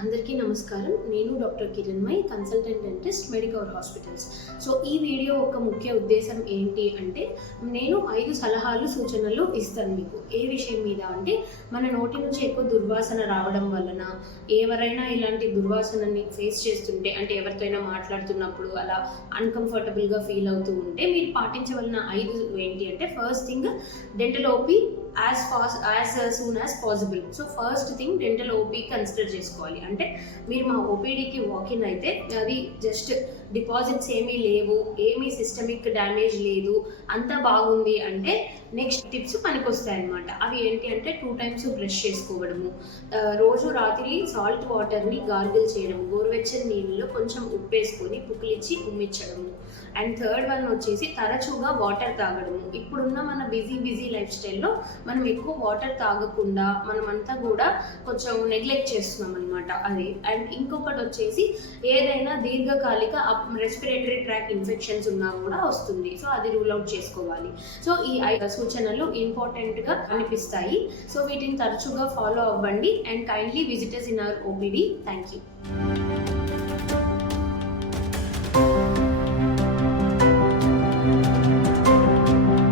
అందరికీ నమస్కారం. నేను doctor Kiranmay, consultant dentist, Medicover hospitals. So ఈ వీడియో ఒక ముఖ్య ఉద్దేశం ఏంటి అంటే, నేను 5 సలహాలు సూచనలు ఇస్తాను మీకు. ఏ విషయం మీద అంటే, మన నోటి నుంచి ఎక్కువ దుర్వాసన రావడం వలన, ఎవరైనా ఇలాంటి దుర్వాసనని ఫేస్ చేస్తుంటే, అంటే ఎవరితో అయినా మాట్లాడుతున్నప్పుడు అలా అన్కంఫర్టబుల్గా ఫీల్ అవుతూ ఉంటే, మీరు పాటించవలసిన 5 ఏంటి అంటే, first thing dental OP as soon as possible. So first thing dental OP consider చేసుకోవాలి. అంటే మీరు మా ఓపీడీకి వాకిన్ అయితే అది జస్ట్ డిపాజిట్స్ ఏమీ లేవు, ఏమీ సిస్టమిక్ డ్యామేజ్ లేదు, అంతా బాగుంది అంటే నెక్స్ట్ టిప్స్ పనికొస్తాయి అన్నమాట. అవి ఏంటి అంటే 2 times బ్రష్ చేసుకోవడము, రోజు రాత్రి సాల్ట్ వాటర్ని గార్గిల్ చేయడము, గోరువెచ్చని నీళ్ళలో కొంచెం ఉప్పు వేసుకొని పుక్కిలిచ్చి ఉమ్మించడము. అండ్ థర్డ్ వన్ వచ్చేసి తరచుగా వాటర్ తాగడము. ఇప్పుడున్న మన బిజీ లైఫ్ స్టైల్లో మనం ఎక్కువ వాటర్ తాగకుండా మనమంతా కూడా కొంచెం నెగ్లెక్ట్ చేస్తున్నాం అనమాట అది. అండ్ ఇంకొకటి వచ్చేసి ఏదైనా దీర్ఘకాలిక రెస్పిరేటరీ ట్రాక్ ఇన్ఫెక్షన్స్ ఉన్నా కూడా వస్తుంది. సో అది రూల్ అవుట్ చేసుకోవాలి. సో ఈ 5 సూచనలు ఇంపార్టెంట్గా అనిపిస్తాయి. సో వీటిని తరచుగా ఫాలో అవ్వండి and kindly visitors in our OPD. Thank you.